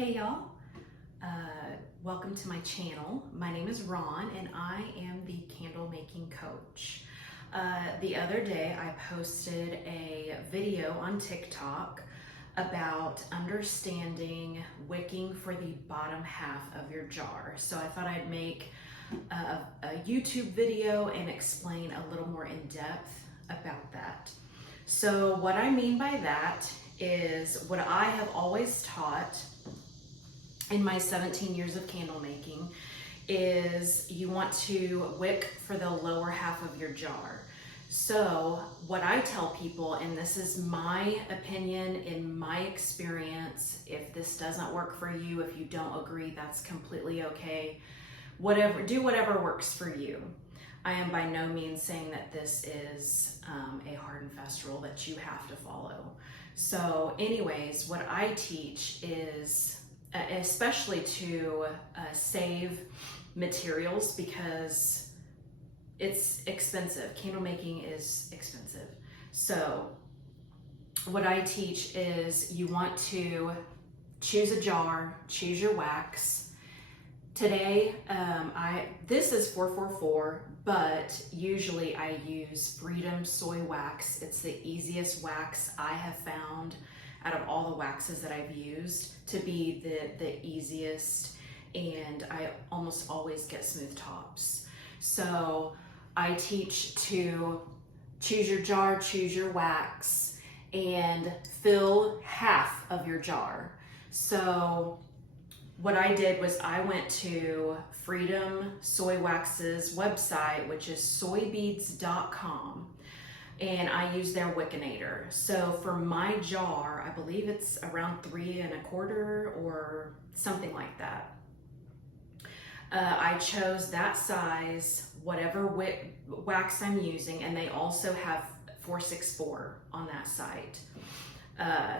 Hey y'all, welcome to my channel. My name is Ron and I am the candle making coach. The other day I posted a video on TikTok about understanding wicking for the bottom half of your jar. So I thought I'd make a YouTube video and explain a little more in depth about that. So what I mean by that is what I have always taught in my 17 years of candle making is you want to wick for the lower half of your jar. So what I tell people, and this is my opinion in my experience, if this doesn't work for you, if you don't agree, that's completely okay. Do whatever works for you. I am by no means saying that this is a hard and fast rule that you have to follow. So anyways, what I teach is especially to save materials because it's expensive. Candle making is expensive. So what I teach is you want to choose a jar, choose your wax. Today, this is 444, but usually I use Freedom Soy Wax. It's the easiest wax I have found out of all the waxes that I've used to be the easiest, and I almost always get smooth tops. So I teach to choose your jar, choose your wax, and fill half of your jar. So what I did was I went to Freedom Soy Wax's website, which is soybeads.com. and I use their Wickinator. So for my jar, I believe it's around 3 1/4 or something like that. I chose that size, whatever wax I'm using, and they also have 464 on that site.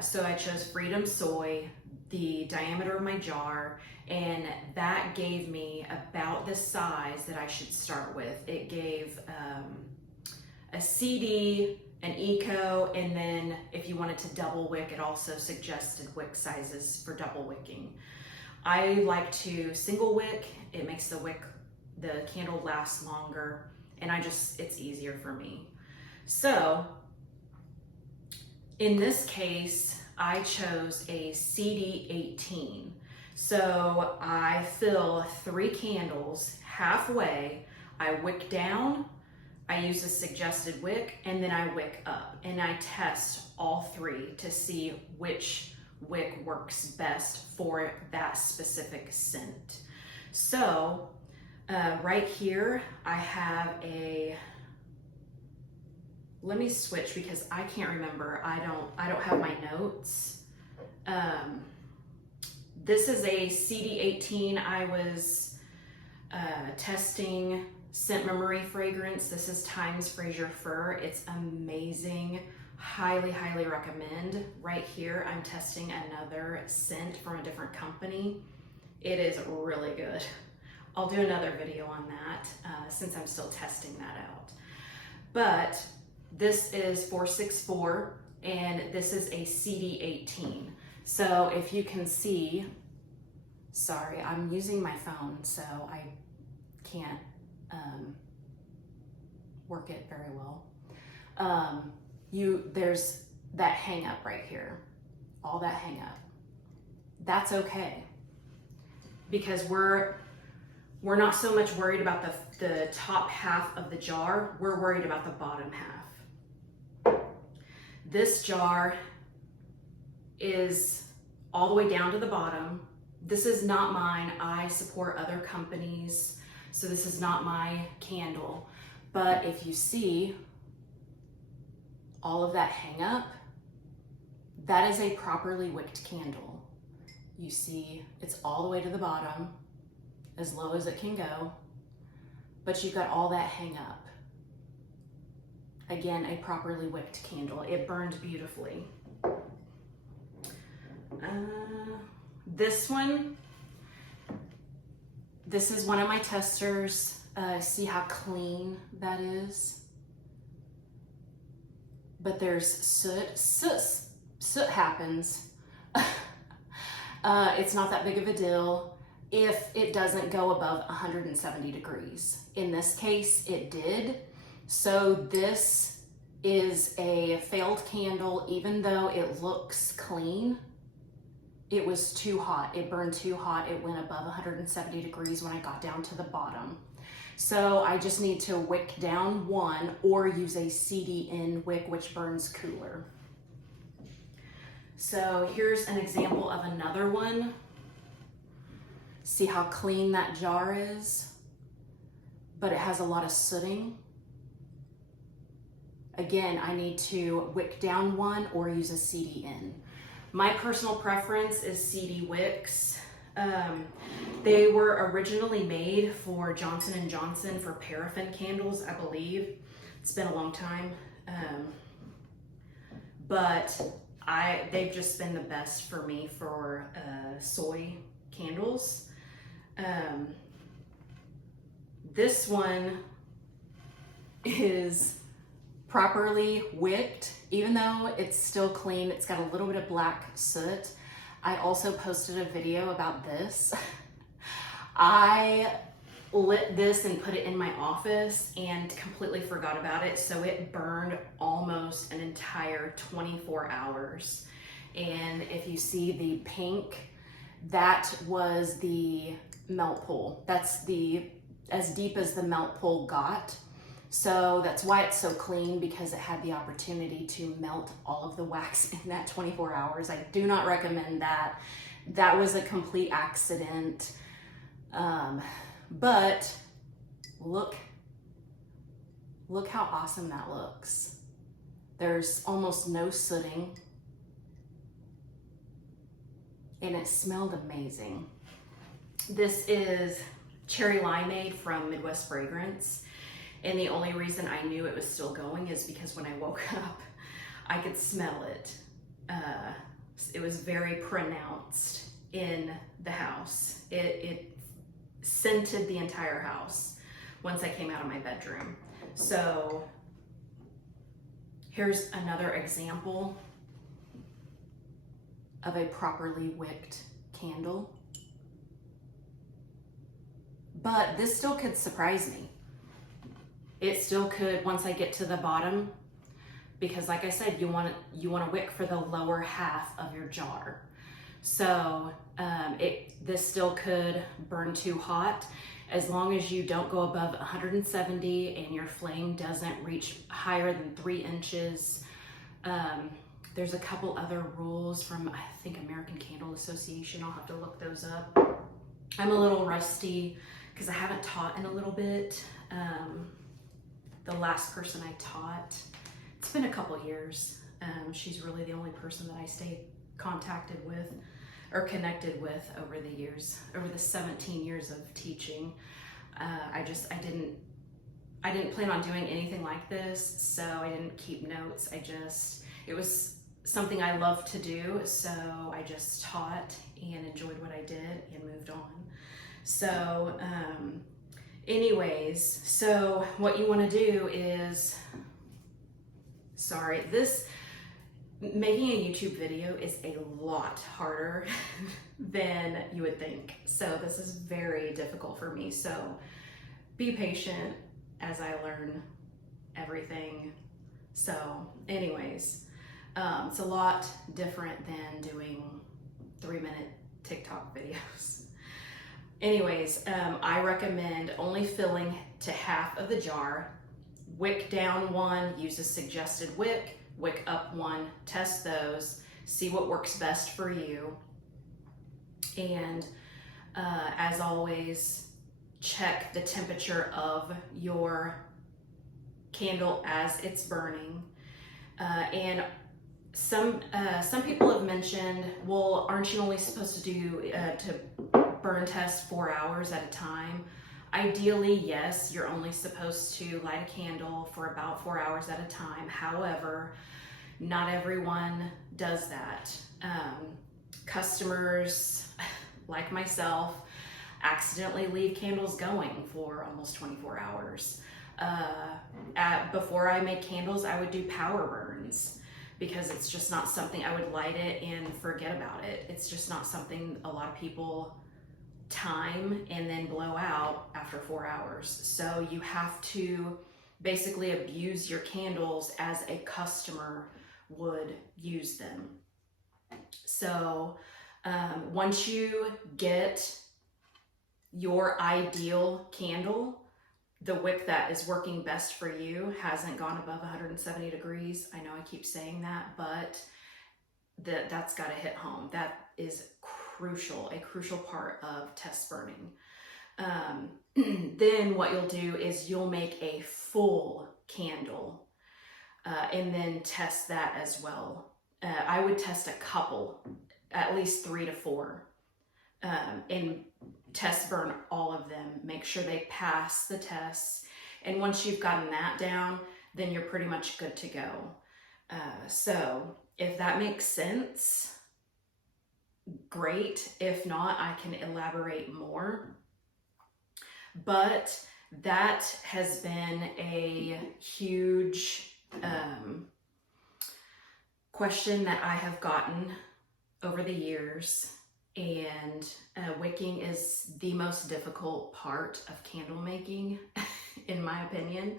So I chose Freedom Soy, the diameter of my jar, and that gave me about the size that I should start with. It gave a CD, an eco, and then if you wanted to double wick, it also suggested wick sizes for double wicking. I like to single wick. It makes the candle last longer, and it's easier for me. So in this case, I chose a CD 18. So I fill 3 candles halfway, I wick down, I use a suggested wick, and then I wick up, and I test all 3 to see which wick works best for that specific scent. So right here I have let me switch because I can't remember. I don't have my notes. This is a CD 18. I was testing Scent Memory fragrance. This is Times Fraser Fir. It's amazing. Highly, highly recommend. Right here, I'm testing another scent from a different company. It is really good. I'll do another video on that since I'm still testing that out. But this is 464, and this is a CD 18. So if you can see, sorry, I'm using my phone, so I can't work it very well. There's that hang up right here, all that hang up. That's okay, because we're not so much worried about the top half of the jar, we're worried about the bottom half. This jar is all the way down to the bottom. This is not mine. I support other companies, so this is not my candle. But if you see all of that hang up, that is a properly wicked candle. You see it's all the way to the bottom, as low as it can go, but you've got all that hang up. Again, a properly wicked candle. It burned beautifully. This is one of my testers. See how clean that is? But there's soot. Soot happens. It's not that big of a deal if it doesn't go above 170 degrees. In this case, it did. So this is a failed candle. Even though it looks clean, it was too hot. It burned too hot. It went above 170 degrees when I got down to the bottom. So I just need to wick down one or use a CDN wick, which burns cooler. So here's an example of another one. See how clean that jar is? But it has a lot of sooting. Again, I need to wick down one or use a CDN. My personal preference is CD wicks. They were originally made for Johnson & Johnson for paraffin candles, I believe. It's been a long time. But they've just been the best for me for soy candles. This one is properly wicked, even though it's still clean. It's got a little bit of black soot. I also posted a video about this. I lit this and put it in my office and completely forgot about it. So it burned almost an entire 24 hours. And if you see the pink, that was the melt pool. That's as deep as the melt pool got. So that's why it's so clean, because it had the opportunity to melt all of the wax in that 24 hours. I do not recommend that. That was a complete accident. But look how awesome that looks. There's almost no sooting. And it smelled amazing. This is Cherry Limeade from Midwest Fragrance. And the only reason I knew it was still going is because when I woke up, I could smell it. It was very pronounced in the house. It scented the entire house once I came out of my bedroom. So here's another example of a properly wicked candle. But this still could surprise me. It still could once I get to the bottom, because like I said, you want to wick for the lower half of your jar. So this still could burn too hot, as long as you don't go above 170 and your flame doesn't reach higher than 3 inches. There's a couple other rules from, I think, American Candle Association. I'll have to look those up. I'm a little rusty because I haven't taught in a little bit. The last person I taught, it's been a couple years. She's really the only person that I stay contacted with or connected with over the years, over the 17 years of teaching. I didn't plan on doing anything like this, so I didn't keep notes. It was something I loved to do, so I just taught and enjoyed what I did and moved on. So, anyways, so what you want to do is, making a YouTube video is a lot harder than you would think. So this is very difficult for me. So be patient as I learn everything. So anyways, it's a lot different than doing 3-minute TikTok videos. Anyways, I recommend only filling to half of the jar. Wick down one, use a suggested wick up one, test those, see what works best for you. And as always, check the temperature of your candle as it's burning. And some people have mentioned, well, aren't you only supposed to do to burn test 4 hours at a time? Ideally, yes, you're only supposed to light a candle for about 4 hours at a time. However, not everyone does that. Customers, like myself, accidentally leave candles going for almost 24 hours. Before I made candles, I would do power burns. because it's just not something I would light it and forget about it. It's just not something a lot of people time and then blow out after 4 hours. So you have to basically abuse your candles as a customer would use them. So once you get your ideal candle, the wick that is working best for you hasn't gone above 170 degrees. I know I keep saying that, but that's got to hit home. That is crucial, a crucial part of test burning. Then what you'll do is you'll make a full candle and then test that as well. I would test a couple, at least 3 to 4, and test burn all of them. Make sure they pass the tests. And once you've gotten that down, then you're pretty much good to go. So if that makes sense, great. If not, I can elaborate more. But that has been a huge question that I have gotten over the years, and wicking is the most difficult part of candle making, in my opinion.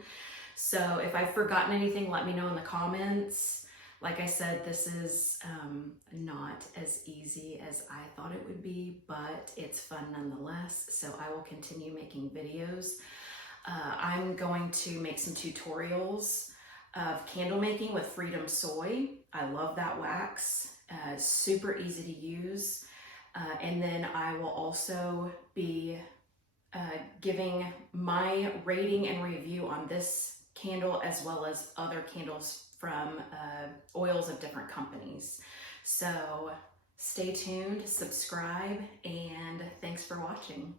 So if I've forgotten anything, let me know in the comments. Like I said, this is not as easy as I thought it would be, but it's fun nonetheless. So I will continue making videos. I'm going to make some tutorials of candle making with Freedom Soy. I love that wax. Super easy to use. And then I will also be giving my rating and review on this candle as well as other candles from oils of different companies. So stay tuned, subscribe, and thanks for watching.